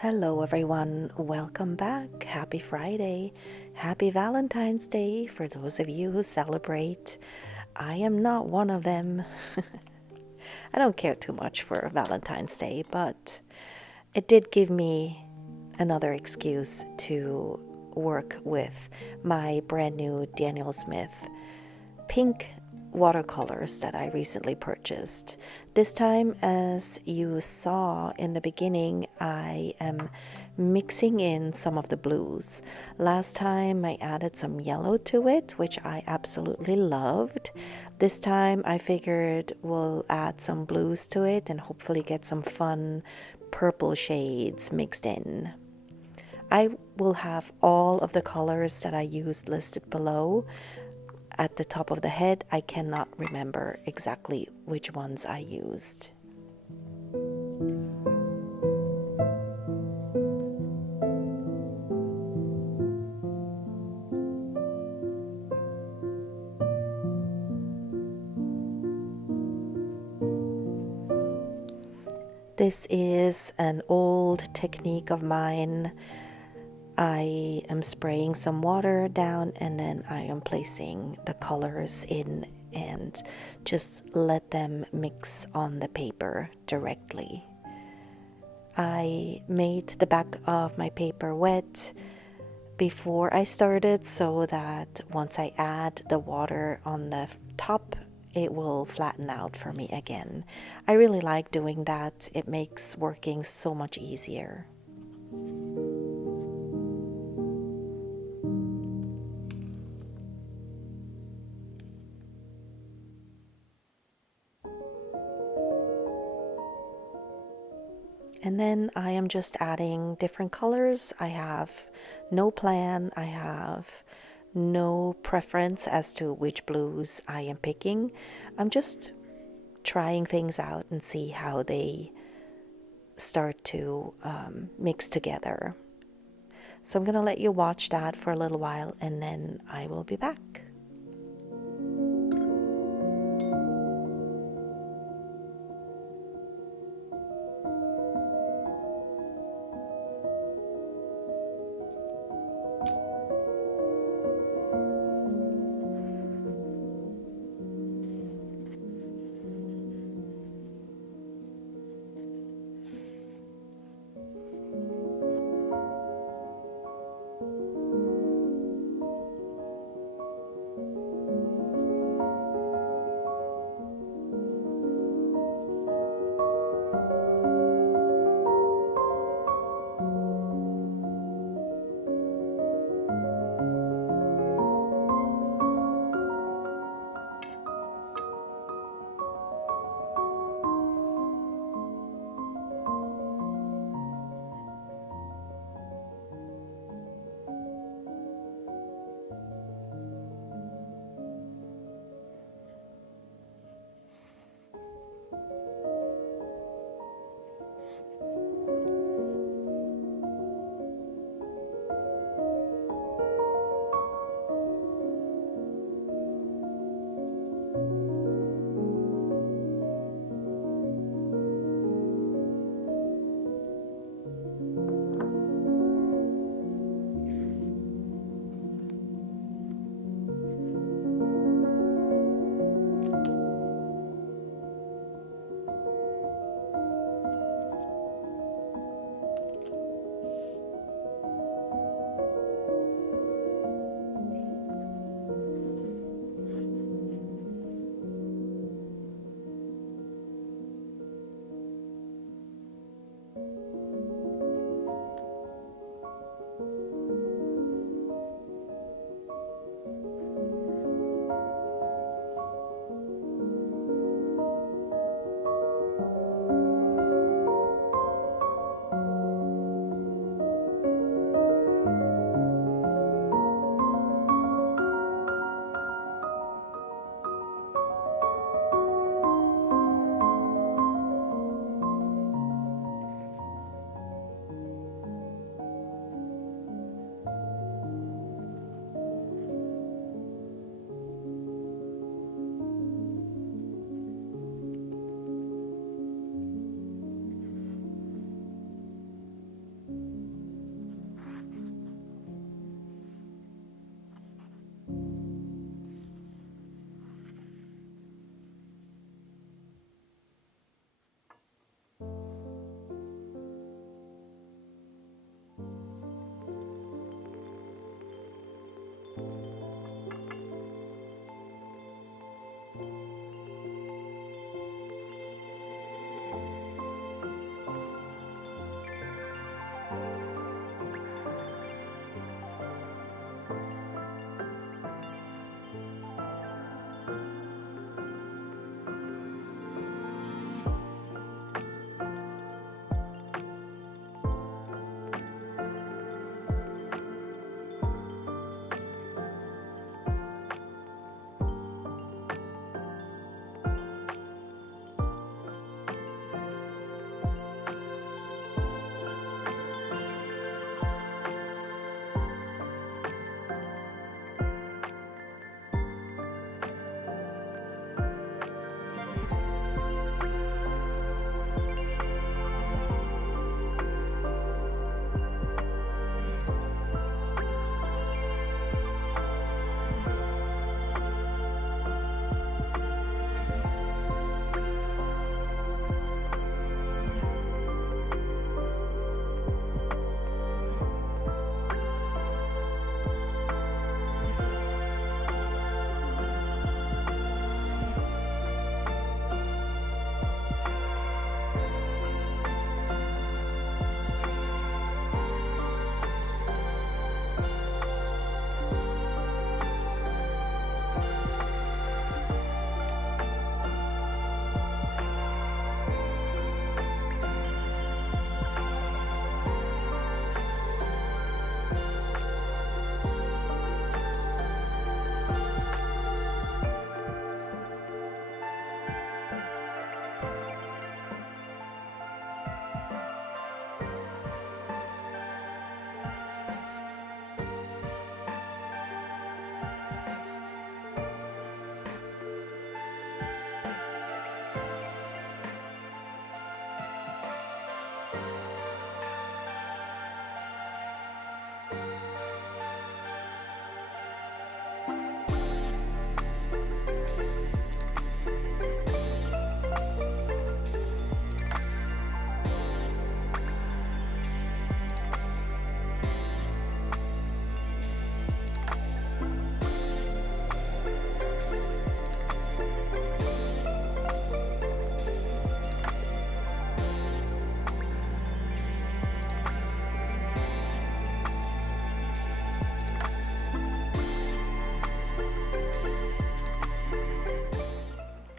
Hello, everyone. Welcome back. Happy Friday. Happy Valentine's Day for those of you who celebrate. I am not one of them. I don't care too much for Valentine's Day, but it did give me another excuse to work with my brand new Daniel Smith pink watercolors that I recently purchased. This time, as you saw in the beginning, I am mixing in some of the blues. Last time I added some yellow to it, which I absolutely loved. This time I figured we'll add some blues to it and hopefully get some fun purple shades mixed in. I will have all of the colors that I used listed below. At the top of the head, I cannot remember exactly which ones I used. This is an old technique of mine. I am spraying some water down and then I am placing the colors in and just let them mix on the paper directly. I made the back of my paper wet before I started so that once I add the water on the top, it will flatten out for me again. I really like doing that. It makes working so much easier. And then I am just adding different colors. I have no plan. I have no preference as to which blues I am picking. I'm just trying things out and see how they start to mix together. So I'm going to let you watch that for a little while and then I will be back.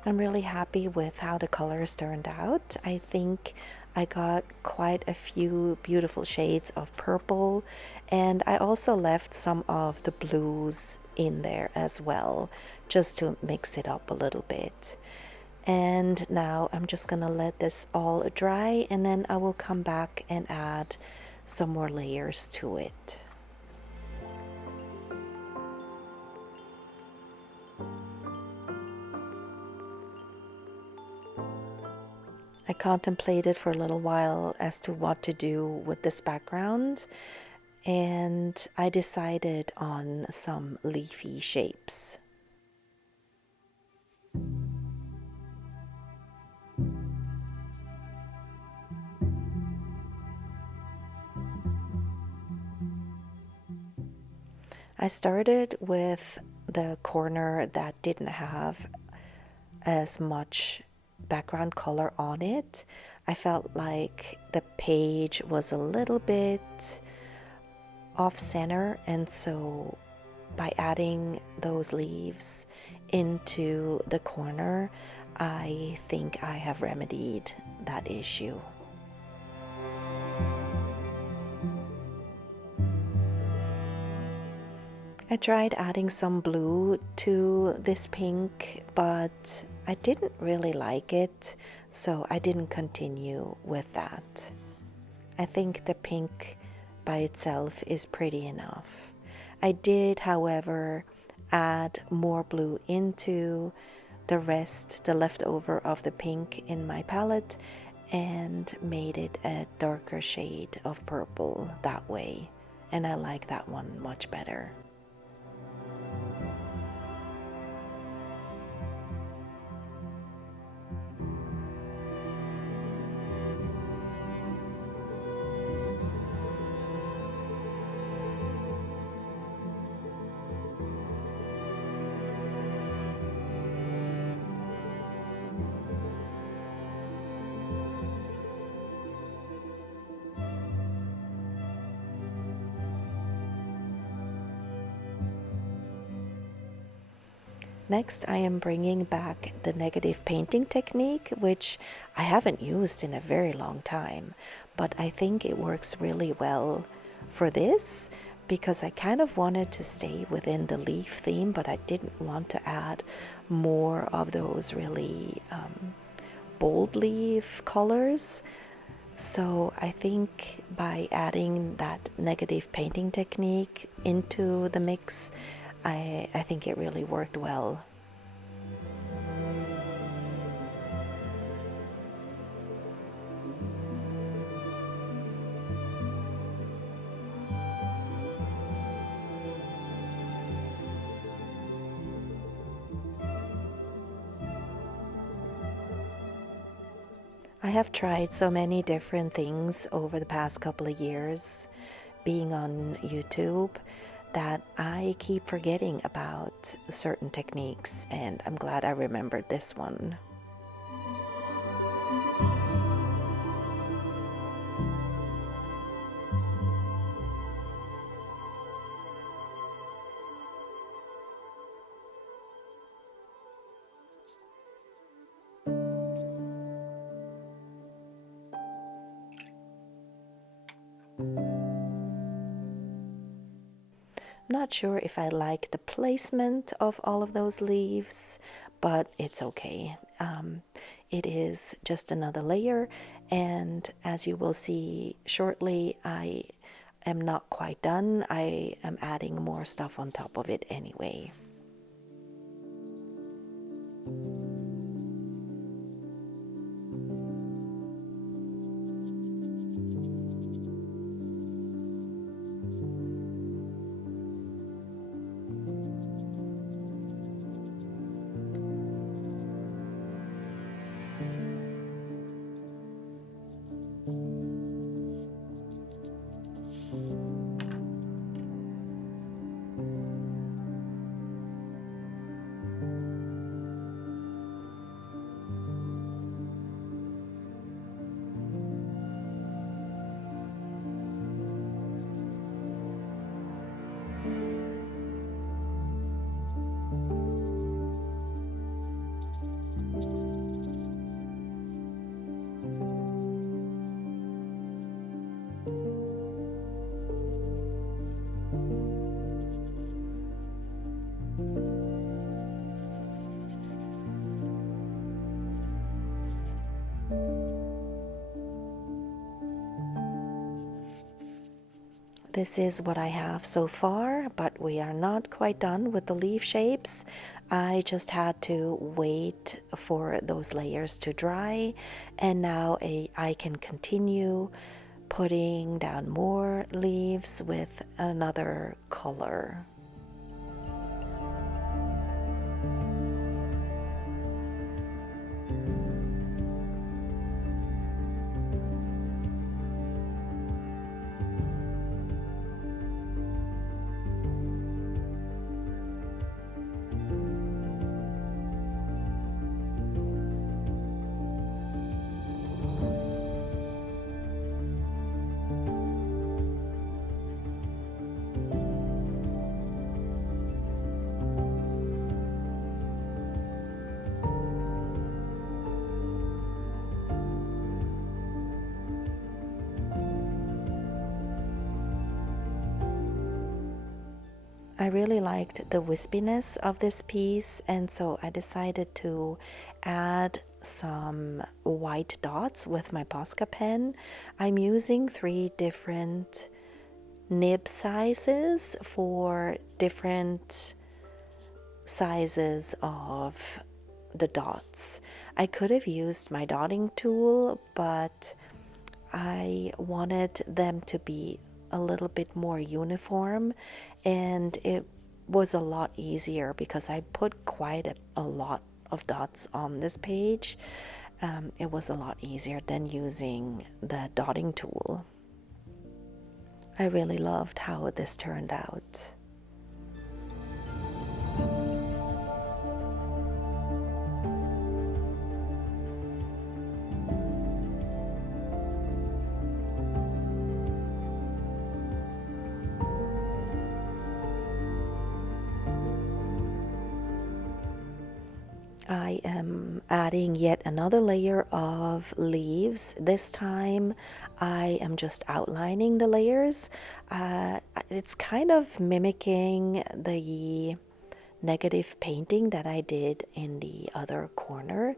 I'm really happy with how the colors turned out. I think I got quite a few beautiful shades of purple, and I also left some of the blues in there as well, just to mix it up a little bit. And now I'm just gonna let this all dry, and then I will come back and add some more layers to it. I contemplated for a little while as to what to do with this background, and I decided on some leafy shapes. I started with the corner that didn't have as much background color on it. I felt like the page was a little bit off center, and so by adding those leaves into the corner, I think I have remedied that issue. I tried adding some blue to this pink, but I didn't really like it, so I didn't continue with that. I think the pink by itself is pretty enough. I did, however, add more blue into the rest, the leftover of the pink in my palette, and made it a darker shade of purple that way, and I like that one much better. Next, I am bringing back the negative painting technique, which I haven't used in a very long time, but I think it works really well for this because I kind of wanted to stay within the leaf theme, but I didn't want to add more of those really bold leaf colors. So I think by adding that negative painting technique into the mix, I think it really worked well. I have tried so many different things over the past couple of years being on YouTube that I keep forgetting about certain techniques, and I'm glad I remembered this one. Not sure if I like the placement of all of those leaves, but it's okay. It is just another layer, and as you will see shortly, I am not quite done. I am adding more stuff on top of it anyway. This is what I have so far, but we are not quite done with the leaf shapes. I just had to wait for those layers to dry, and now I can continue putting down more leaves with another color. I really liked the wispiness of this piece, and so I decided to add some white dots with my Posca pen. I'm using 3 different nib sizes for different sizes of the dots. I could have used my dotting tool, but I wanted them to be a little bit more uniform, and it was a lot easier because I put quite a lot of dots on this page. It was a lot easier than using the dotting tool. I really loved how this turned out. I am adding yet another layer of leaves. This time I am just outlining the layers. It's kind of mimicking the negative painting that I did in the other corner,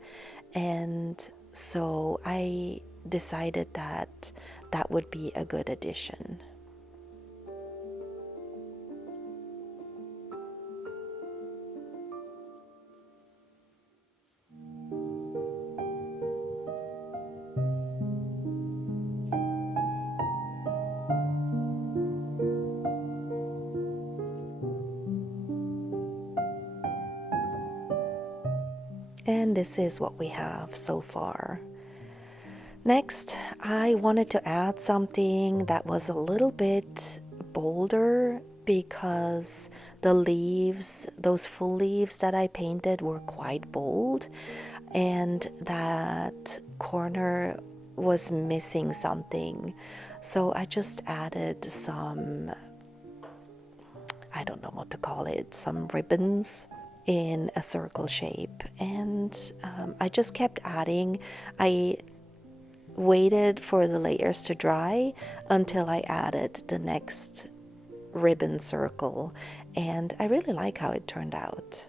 and so I decided that that would be a good addition. And this is what we have so far. Next, I wanted to add something that was a little bit bolder because the leaves, those full leaves that I painted, were quite bold, and that corner was missing something. So I just added some, I don't know what to call it, some ribbons in a circle shape, and I just kept adding. I waited for the layers to dry until I added the next ribbon circle, and I really like how it turned out.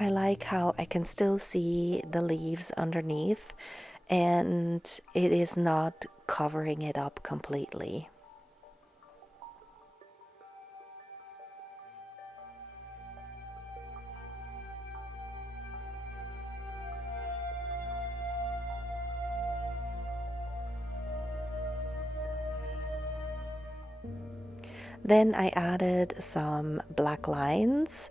I like how I can still see the leaves underneath, and it is not covering it up completely. Then I added some black lines.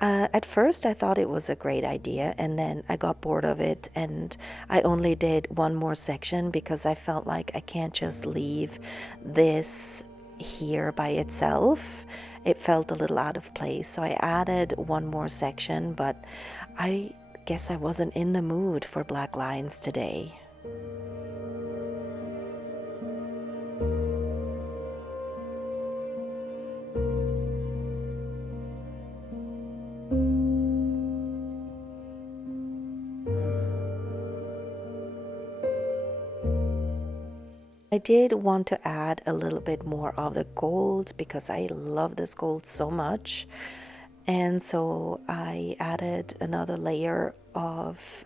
At first I thought it was a great idea, and then I got bored of it and I only did one more section because I felt like I can't just leave this here by itself. It felt a little out of place, so I added one more section, but I guess I wasn't in the mood for black lines today. I did want to add a little bit more of the gold because I love this gold so much. And so I added another layer of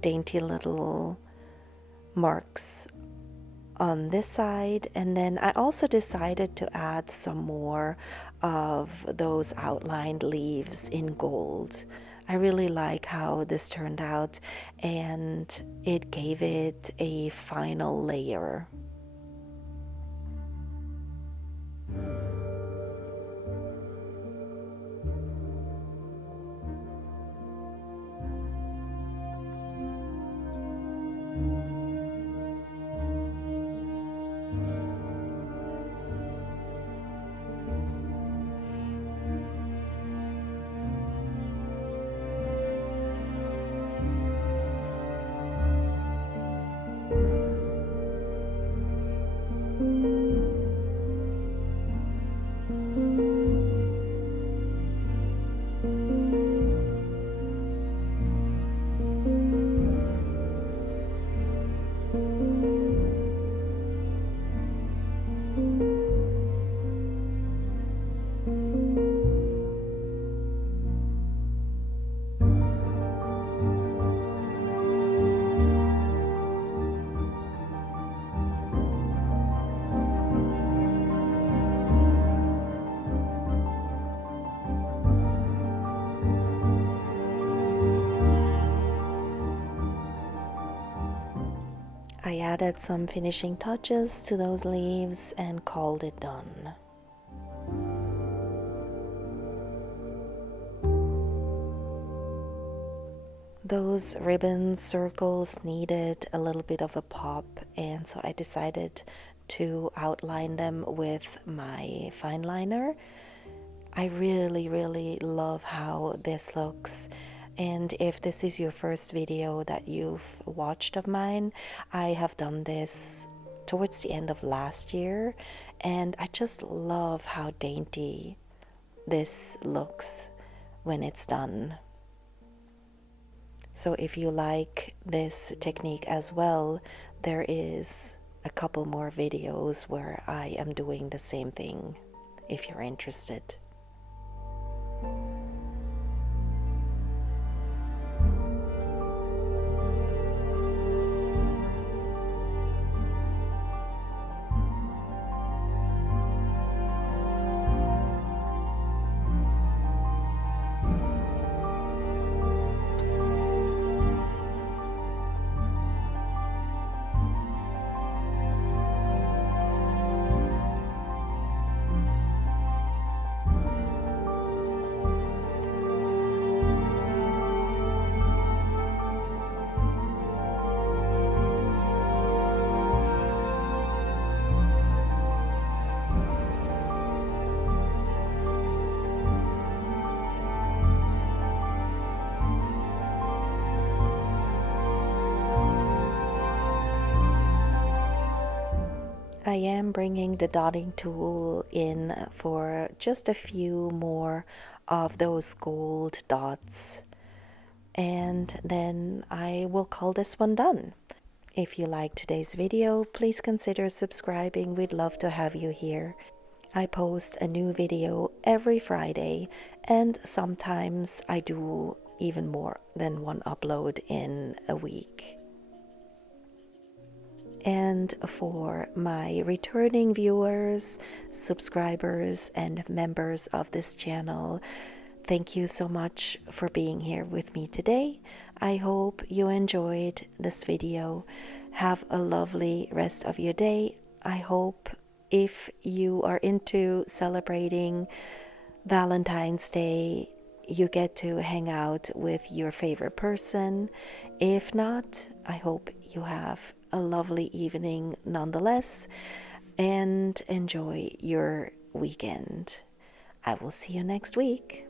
dainty little marks on this side. And then I also decided to add some more of those outlined leaves in gold. I really like how this turned out, and it gave it a final layer. I added some finishing touches to those leaves and called it done. Those ribbon circles needed a little bit of a pop, and so I decided to outline them with my fine liner. I really love how this looks. And if this is your first video that you've watched of mine, I have done this towards the end of last year, and I just love how dainty this looks when it's done. So if you like this technique as well, there is a couple more videos where I am doing the same thing if you're interested. I am bringing the dotting tool in for just a few more of those gold dots, and then I will call this one done. If you like today's video, please consider subscribing. We'd love to have you here. I post a new video every Friday, and sometimes I do even more than one upload in a week. And for my returning viewers, subscribers, and members of this channel, thank you so much for being here with me today. I hope you enjoyed this video. Have a lovely rest of your day. I hope if you are into celebrating Valentine's Day, you get to hang out with your favorite person. If not, I hope you have a lovely evening nonetheless and enjoy your weekend. I will see you next week.